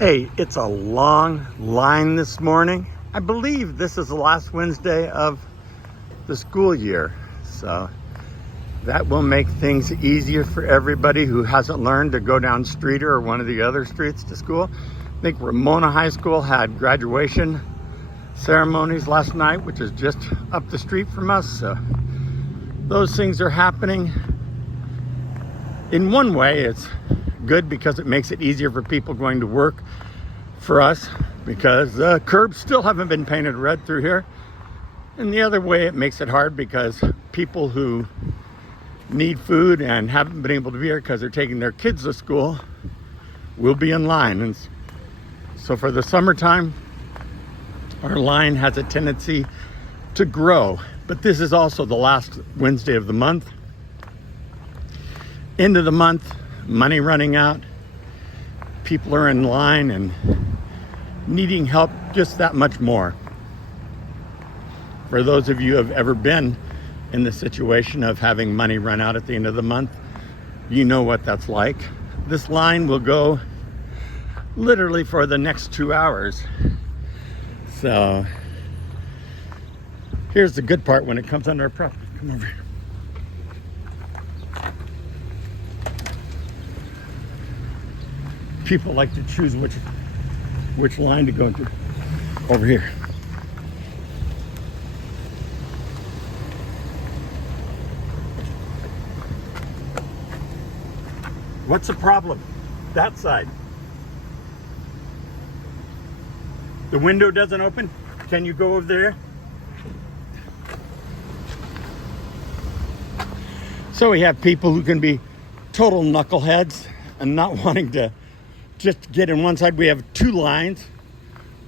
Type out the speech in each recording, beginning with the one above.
Hey, it's a long line this morning. I believe this is the last Wednesday of the school year. So that will make things easier for everybody who hasn't learned to go down Streeter or one of the other streets to school. I think Ramona High School had graduation ceremonies last night, which is just up the street from us. So those things are happening. In one way, it's good because it makes it easier for people going to work for us, because the curbs still haven't been painted red through here. And the other way, it makes it hard because people who need food and haven't been able to be here because they're taking their kids to school will be in line. And so for the summertime, our line has a tendency to grow. But this is also the last Wednesday of the month. End of the month, money running out, people are in line and needing help just that much more. For those of you who have ever been in the situation of having money run out at the end of the month, you know what that's like. This line will go literally for the next 2 hours. So here's the good part when it comes under our property. Come over here. People like to choose which line to go to. Over here. What's the problem? That side. The window doesn't open? Can you go over there? So we have people who can be total knuckleheads and not wanting to just get in one side. We have two lines.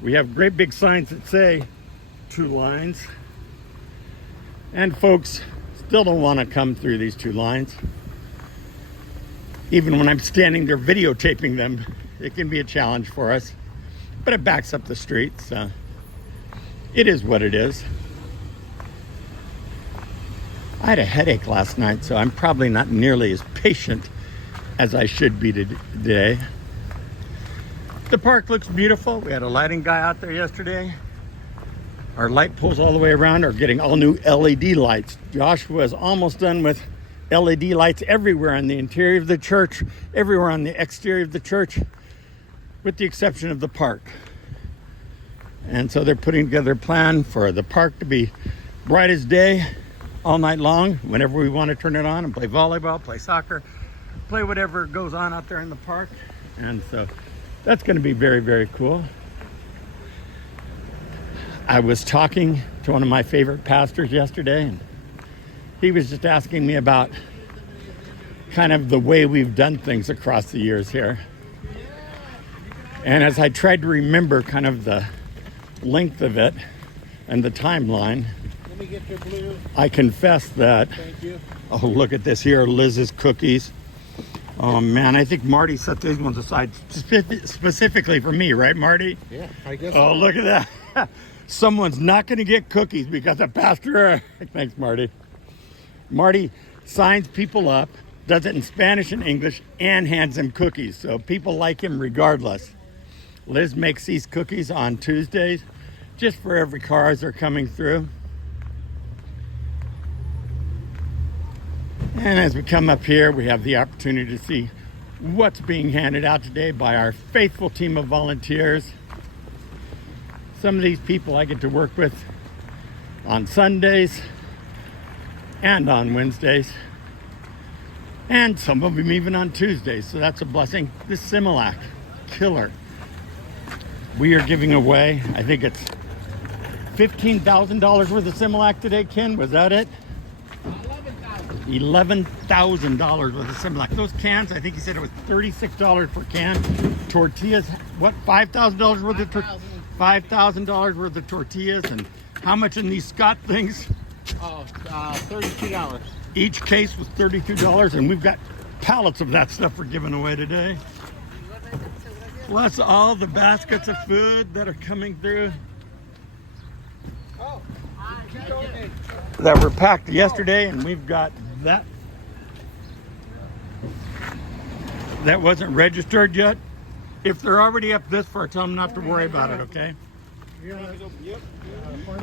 We have great big signs that say 2 lines. And folks still don't want to come through these 2 lines. Even when I'm standing there videotaping them, it can be a challenge for us. But it backs up the street, so it is what it is. I had a headache last night, so I'm probably not nearly as patient as I should be today. The park looks beautiful. We had a lighting guy out there yesterday. Our light poles all the way around are getting all new LED lights. Joshua is almost done with LED lights everywhere on the interior of the church, everywhere on the exterior of the church, with the exception of the park. And so they're putting together a plan for the park to be bright as day all night long, whenever we want to turn it on and play volleyball, play soccer, play whatever goes on out there in the park. And so that's going to be very, very cool. I was talking to one of my favorite pastors yesterday, and he was just asking me about kind of the way we've done things across the years here. And as I tried to remember kind of the length of it and the timeline, let me get your blue. I confess that, Thank you. Oh, look at this here, Liz's cookies. Oh man, I think Marty set these ones aside specifically for me, right, Marty? Yeah, I guess. Oh, look at that. Someone's not going to get cookies because a pastor. Thanks, Marty. Marty signs people up, does it in Spanish and English, and hands them cookies. So people like him regardless. Liz makes these cookies on Tuesdays, just for every car as they're coming through. And as we come up here, we have the opportunity to see what's being handed out today by our faithful team of volunteers. Some of these people I get to work with on Sundays and on Wednesdays, and some of them even on Tuesdays, so that's a blessing. This Similac, killer. We are giving away, I think it's $15,000 worth of Similac today, Ken, was that it? $11,000 worth of Similac. Those cans, I think he said it was $36 per can. Tortillas, what, $5,000 worth of tortillas? $5,000 worth of tortillas. And how much in these Scott things? $32. Each case was $32, and we've got pallets of that stuff we're giving away today. Plus all the baskets of food that are coming through. That were packed yesterday, and we've got that wasn't registered yet. If they're already up this far, tell them not to worry about it, okay?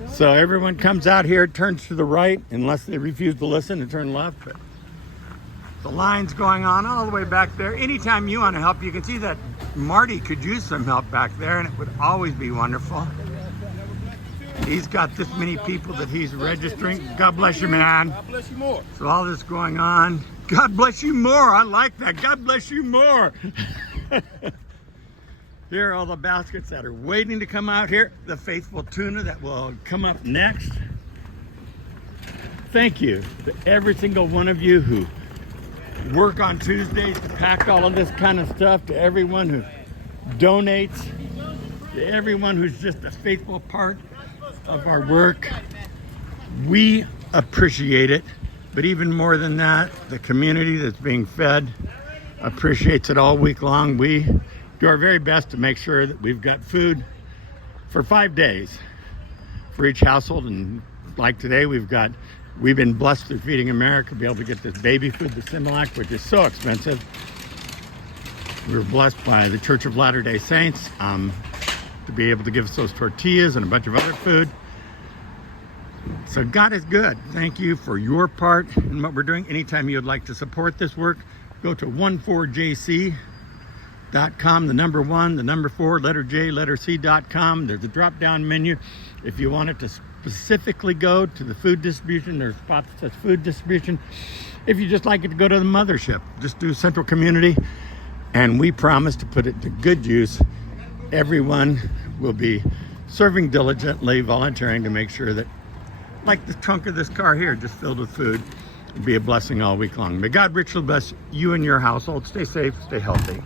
So everyone comes out here, turns to the right, unless they refuse to listen and turn left. But the line's going on all the way back there. Anytime you want to help, you can see that Marty could use some help back there, and it would always be wonderful. He's got this many people that he's registering. God bless you, man. God bless you more. So all this going on. God bless you more. I like that. God bless you more. Here are all the baskets that are waiting to come out here. The faithful tuna that will come up next. Thank you to every single one of you who work on Tuesdays to pack all of this kind of stuff, to everyone who donates, to everyone who's just a faithful part of our work. We appreciate it, but even more than that, the community that's being fed appreciates it all week long. We do our very best to make sure that we've got food for 5 days for each household. And like today, we've been blessed through Feeding America to be able to get this baby food, the Similac, which is so expensive. We were blessed by the Church of Latter-day Saints to be able to give us those tortillas and a bunch of other food. So God is good. Thank you for your part in what we're doing. Anytime you'd like to support this work, go to 14jc.com, the number 1, the number 4, letter J, letter C.com. There's a drop-down menu. If you want it to specifically go to the food distribution, there's a spot that says food distribution. If you just like it to go to the mothership, just do Central Community, and we promise to put it to good use. Everyone will be serving diligently, volunteering to make sure that, like the trunk of this car here, just filled with food, will be a blessing all week long. May God richly bless you and your household. Stay safe, stay healthy.